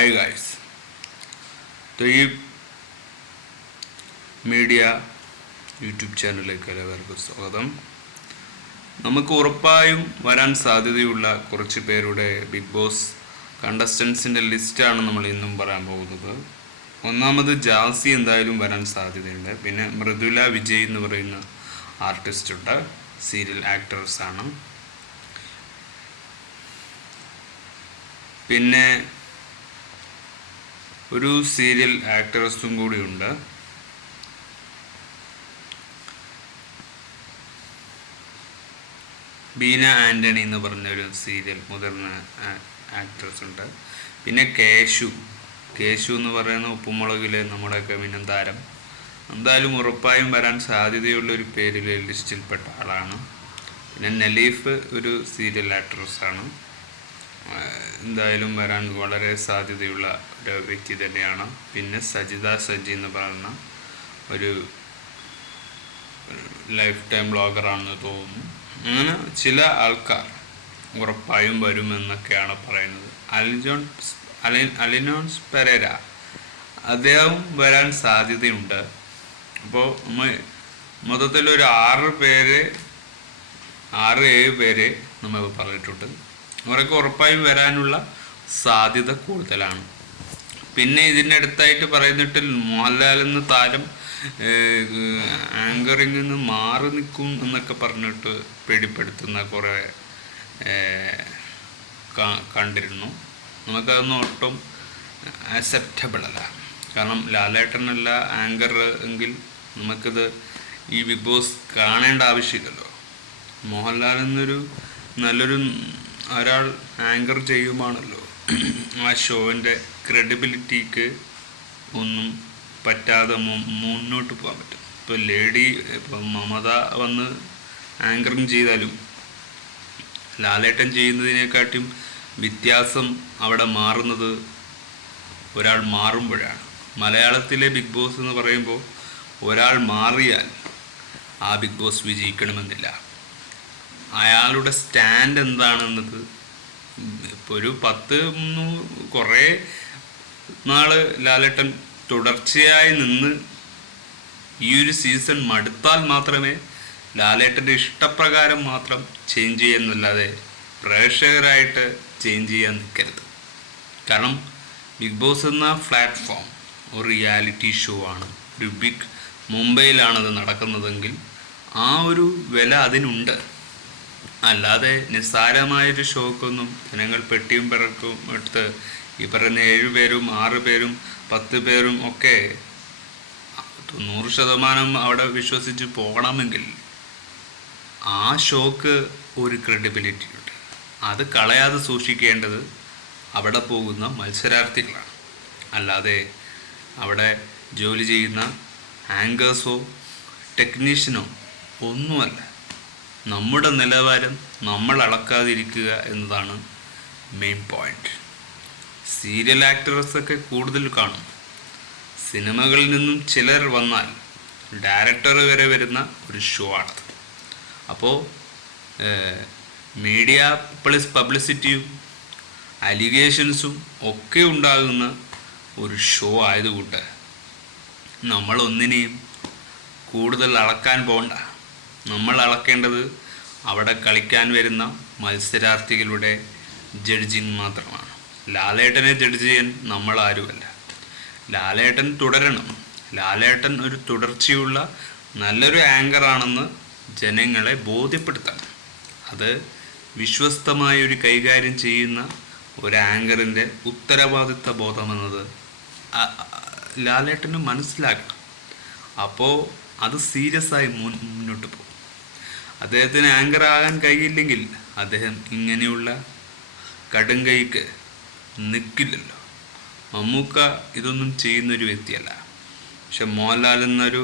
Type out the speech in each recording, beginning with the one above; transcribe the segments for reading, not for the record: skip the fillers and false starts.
Hi guys, ഈ media YouTube ചാനലിലേക്ക് എല്ലാവർക്കും സ്വാഗതം. നമുക്ക് ഉറപ്പായും വരാൻ സാധ്യതയുള്ള കുറച്ച് പേരുടെ ബിഗ് ബോസ് കണ്ടസ്റ്റൻസിൻ്റെ ലിസ്റ്റാണ് നമ്മൾ ഇന്നും പറയാൻ പോകുന്നത്. ഒന്നാമത് ജാസി എന്തായാലും വരാൻ സാധ്യതയുണ്ട്. പിന്നെ മൃദുല വിജയ് എന്ന് പറയുന്ന ആർട്ടിസ്റ്റുണ്ട്, സീരിയൽ ആക്ടേഴ്സാണ്. പിന്നെ ഒരു സീരിയൽ ആക്ട്രസും കൂടിയുണ്ട്. ബീന ആൻ്റണി എന്ന് പറഞ്ഞൊരു സീരിയൽ മുതിർന്ന ആക്ട്രസ് ഉണ്ട്. പിന്നെ കേശു എന്ന് പറയുന്ന ഉപ്പുമുളകിലെ നമ്മുടെയൊക്കെ മിന്നും താരം എന്തായാലും ഉറപ്പായും വരാൻ സാധ്യതയുള്ള ഒരു പേരിൽ ലിസ്റ്റിൽപ്പെട്ട ആളാണ്. പിന്നെ നലീഫ് ഒരു സീരിയൽ ആക്ട്രസ്സാണ്, എന്തായാലും വരാൻ വളരെ സാധ്യതയുള്ള ഒരു വ്യക്തി തന്നെയാണ്. പിന്നെ സജിത സജി എന്ന് പറയുന്ന ഒരു ലൈഫ് ടൈം ബ്ലോഗറാണെന്ന് തോന്നുന്നു. അങ്ങനെ ചില ആൾക്കാർ ഉറപ്പായും വരുമെന്നൊക്കെയാണ് പറയുന്നത്. അലിനോൺസ് പെരേര അദ്ദേഹം വരാൻ സാധ്യതയുണ്ട്. അപ്പോൾ മൊത്തത്തിലൊരു 6-7 പേര് നമ്മൾ പറഞ്ഞിട്ടുണ്ട്. അവരൊക്കെ ഉറപ്പായും വരാനുള്ള സാധ്യത കൂടുതലാണ്. പിന്നെ ഇതിൻ്റെ അടുത്തായിട്ട് പറയുന്നിട്ട് മോഹൻലാൽ എന്ന താരം ആങ്കറിൽ നിന്ന് മാറി നിൽക്കും എന്നൊക്കെ പറഞ്ഞിട്ട് പേടിപ്പെടുത്തുന്ന കുറേ കണ്ടിരുന്നു. നമുക്കതൊന്നും ഒട്ടും അക്സെപ്റ്റബിൾ അല്ല. കാരണം ലാലേട്ടനല്ല ആങ്കർ എങ്കിൽ നമുക്കിത് ഈ ബിഗ് ബോസ് കാണേണ്ട ആവശ്യമില്ലല്ലോ. മോഹൻലാൽ എന്നൊരു നല്ലൊരു ഒരാൾ ആങ്കർ ചെയ്യുവാണല്ലോ ആ ഷോവിൻ്റെ ക്രെഡിബിലിറ്റിക്ക് ഒന്നും പറ്റാതെ മുന്നോട്ട് പോകാൻ പറ്റും. ഇപ്പോൾ മമത വന്ന് ആങ്കറിങ് ചെയ്താലും ലാലേട്ടൻ ചെയ്യുന്നതിനെക്കാട്ടും വ്യത്യാസം അവിടെ മാറുന്നത് ഒരാൾ മാറുമ്പോഴാണ്. മലയാളത്തിലെ ബിഗ് ബോസ് എന്ന് പറയുമ്പോൾ ഒരാൾ മാറിയാൽ ആ ബിഗ് ബോസ് വിജയിക്കണമെന്നില്ല. അയാളുടെ സ്റ്റാൻഡ് എന്താണെന്നത് ഇപ്പോൾ ഒരു കുറേ നാൾ ലാലേട്ടൻ തുടർച്ചയായി നിന്ന് ഈ ഒരു സീസൺ മടുത്താൽ മാത്രമേ ലാലേട്ടൻ്റെ ഇഷ്ടപ്രകാരം മാത്രം ചേഞ്ച് ചെയ്യുന്നല്ലാതെ പ്രേക്ഷകരായിട്ട് ചേഞ്ച് ചെയ്യാൻ നിൽക്കരുത്. കാരണം ബിഗ് ബോസ് എന്ന പ്ലാറ്റ്ഫോം ഒരു റിയാലിറ്റി ഷോ ആണ്. ഒരു മുംബൈയിലാണത് നടക്കുന്നതെങ്കിൽ ആ ഒരു വില അതിനുണ്ട്. അല്ലാതെ നിസ്സാരമായൊരു ഷോക്കൊന്നും ജനങ്ങൾ പെട്ടിയും പിറക്കും എടുത്ത് ഈ പറയുന്ന 7 പേരും 6 പേരും 10 പേരും ഒക്കെ 90% അവിടെ വിശ്വസിച്ച് പോകണമെങ്കിൽ ആ ഷോക്ക് ഒരു ക്രെഡിബിലിറ്റി ഉണ്ട്. അത് കളയാതെ സൂക്ഷിക്കേണ്ടത് അവിടെ പോകുന്ന മത്സരാർത്ഥികളാണ്. അല്ലാതെ അവിടെ ജോലി ചെയ്യുന്ന ആങ്കേഴ്സോ ടെക്നീഷ്യനോ ഒന്നുമല്ല. നമ്മുടെ നിലവാരം നമ്മൾ അളക്കാതിരിക്കുക എന്നതാണ് മെയിൻ പോയിന്റ്. സീരിയൽ ആക്ടേഴ്സൊക്കെ കൂടുതൽ കാണും. സിനിമകളിൽ നിന്നും ചിലർ വന്നാൽ ഡയറക്ടർ വരെ വരുന്ന ഒരു ഷോ ആണത്. അപ്പോൾ മീഡിയ പ്ലസ് പബ്ലിസിറ്റിയും അലിഗേഷൻസും ഒക്കെ ഉണ്ടാകുന്ന ഒരു ഷോ ആയതുകൊണ്ട് നമ്മൾ ഒന്നിനെയും കൂടുതൽ അളക്കാൻ പോകണ്ട. നമ്മൾ അളക്കേണ്ടത് അവിടെ കളിക്കാൻ വരുന്ന മത്സരാർത്ഥികളുടെ ജഡ്ജിങ് മാത്രമാണ്. ലാലേട്ടനെ ജഡ്ജ് ചെയ്യാൻ നമ്മൾ ആരുമല്ല. ലാലേട്ടൻ തുടരണം. ലാലേട്ടൻ ഒരു തുടർച്ചയുള്ള നല്ലൊരു ആങ്കറാണെന്ന് ജനങ്ങളെ ബോധ്യപ്പെടുത്തണം. അത് വിശ്വസ്തമായൊരു കൈകാര്യം ചെയ്യുന്ന ഒരു ആങ്കറിൻ്റെ ഉത്തരവാദിത്ത ബോധമെന്നത് ലാലേട്ടന് മനസ്സിലാക്കണം. അപ്പോൾ അത് സീരിയസ് ആയി മുന്നോട്ട് പോകും. അദ്ദേഹത്തിന് ആങ്കർ ആകാൻ കഴിയില്ലെങ്കിൽ അദ്ദേഹം ഇങ്ങനെയുള്ള കടുംകൈക്ക് നിൽക്കില്ലല്ലോ. മമ്മൂക്ക ഇതൊന്നും ചെയ്യുന്നൊരു വ്യക്തിയല്ല. പക്ഷെ മോഹൻലാൽ എന്നൊരു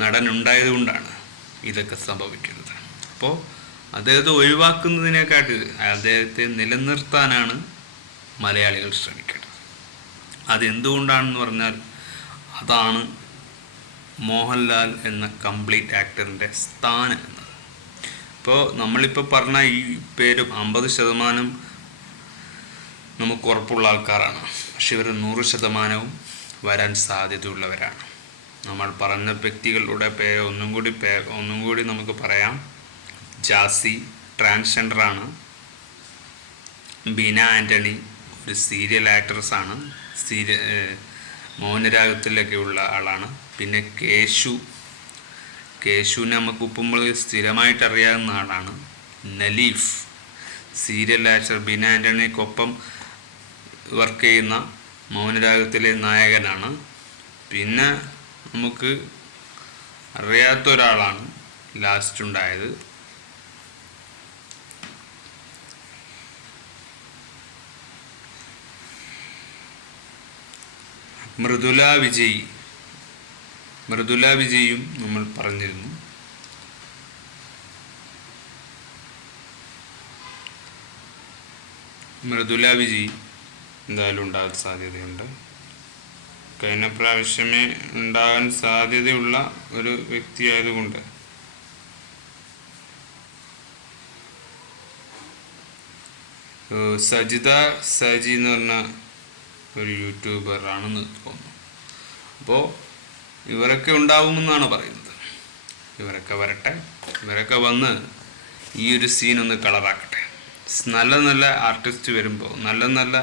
നടൻ ഉണ്ടായതുകൊണ്ടാണ് ഇതൊക്കെ സംഭവിക്കുന്നത്. അപ്പോൾ അദ്ദേഹത്തെ ഒഴിവാക്കുന്നതിനെക്കാട്ട് അദ്ദേഹത്തെ നിലനിർത്താനാണ് മലയാളികൾ ശ്രമിക്കേണ്ടത്. അതെന്തുകൊണ്ടാണെന്ന് പറഞ്ഞാൽ അതാണ് മോഹൻലാൽ എന്ന കംപ്ലീറ്റ് ആക്ടറിൻ്റെ സ്ഥാനം എന്നത്. ഇപ്പോൾ നമ്മളിപ്പോൾ പറഞ്ഞ ഈ പേരും 50% നമുക്ക് ഉറപ്പുള്ള ആൾക്കാരാണ്. പക്ഷെ ഇവർ 100% വരാൻ സാധ്യതയുള്ളവരാണ്. നമ്മൾ പറഞ്ഞ വ്യക്തികളുടെ പേര് ഒന്നും കൂടി നമുക്ക് പറയാം. ജാസി ട്രാൻസ്ജെൻഡറാണ്. ബീന ആൻ്റണി ഒരു സീരിയൽ ആക്ട്രസ്സാണ്, മൗനരാഗത്തിലൊക്കെ ഉള്ള ആളാണ്. പിന്നെ കേശുവിനെ നമുക്ക് ഉപ്പുമ്പോൾ സ്ഥിരമായിട്ട് അറിയാവുന്ന ആളാണ്. നലീഫ് സീരിയൽ ആക്ടർ ബീന ആൻ്റണിക്കൊപ്പം വർക്ക് ചെയ്യുന്ന മൗനരാഗത്തിലെ നായകനാണ്. പിന്നെ നമുക്ക് അറിയാത്ത ഒരാളാണ് ലാസ്റ്റ് ഉണ്ടായത്. മൃദുല വിജയും നമ്മൾ പറഞ്ഞിരുന്നു. മൃദുല വിജയ് എന്തായാലും ഉണ്ടാകാൻ സാധ്യതയുണ്ട്. കഴിഞ്ഞ പ്രാവശ്യമേ ഉണ്ടാകാൻ സാധ്യതയുള്ള ഒരു വ്യക്തിയായതുകൊണ്ട് സജിത സജി എന്ന് പറഞ്ഞ ഒരു യൂട്യൂബർ ആണെന്ന് തോന്നുന്നു. അപ്പോൾ ഇവരൊക്കെ ഉണ്ടാവുമെന്നാണ് പറയുന്നത്. ഇവരൊക്കെ വരട്ടെ, ഇവരൊക്കെ വന്ന് ഈ ഒരു സീനൊന്ന് കളറാക്കട്ടെ. നല്ല നല്ല ആർട്ടിസ്റ്റ് വരുമ്പോൾ, നല്ല നല്ല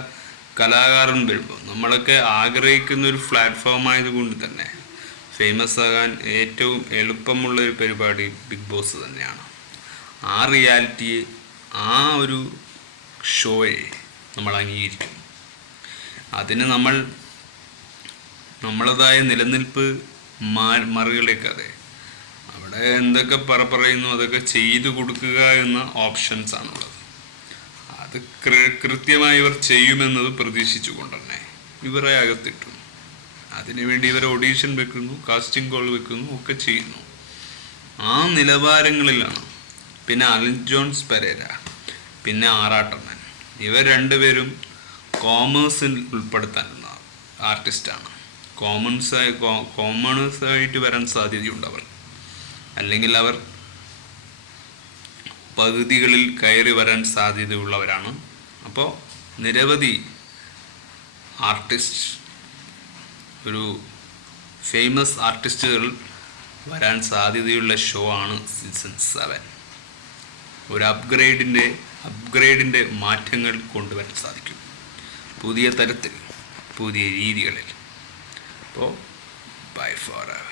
കലാകാരൻ വരുമ്പോൾ, നമ്മളൊക്കെ ആഗ്രഹിക്കുന്ന ഒരു പ്ലാറ്റ്ഫോം ആയതുകൊണ്ട് തന്നെ ഫേമസ് ആകാൻ ഏറ്റവും എളുപ്പമുള്ളൊരു പരിപാടി ബിഗ് ബോസ് തന്നെയാണ്. ആ റിയാലിറ്റിയെ, ആ ഒരു ഷോയെ നമ്മൾ അംഗീകരിക്കും. അതിന് നമ്മളതായ നിലനിൽപ്പ് മറികടക്കാതെ അവിടെ എന്തൊക്കെ പറയുന്നു അതൊക്കെ ചെയ്തു കൊടുക്കുക എന്ന ഓപ്ഷൻസ് ആണുള്ളത്. അത് കൃത്യമായി ഇവർ ചെയ്യുമെന്നത് പ്രതീക്ഷിച്ചുകൊണ്ട് തന്നെ ഇവരെ അകത്തിട്ടു. അതിനുവേണ്ടി ഇവർ ഓഡീഷൻ വെക്കുന്നു, കാസ്റ്റിംഗ് കോൾ വെക്കുന്നു, ഒക്കെ ചെയ്യുന്നു. ആ നിലവാരങ്ങളിലാണ്. പിന്നെ അലിൻ ജോൺസ് പെരേര, പിന്നെ ആറാട്ടണ്ണൻ, ഇവർ രണ്ടുപേരും കോമേഴ്സിൽ ഉൾപ്പെടുത്താനുള്ള ആർട്ടിസ്റ്റാണ്. കോമേഴ്സായിട്ട് വരാൻ സാധ്യതയുണ്ട് അവർ. അല്ലെങ്കിൽ അവർ പകുതികളിൽ കയറി വരാൻ സാധ്യതയുള്ളവരാണ്. അപ്പോൾ നിരവധി ആർട്ടിസ്റ്റ്, ഒരു ഫേമസ് ആർട്ടിസ്റ്റുകൾ വരാൻ സാധ്യതയുള്ള ഷോ ആണ് സീസൺ 7. ഒരു അപ്ഗ്രേഡിൻ്റെ മാറ്റങ്ങൾ കൊണ്ടുവരാൻ സാധിക്കും, പുതിയ തരത്തിൽ, പുതിയ രീതികളിൽ. അപ്പോൾ ബൈ ഫോർ എവർ.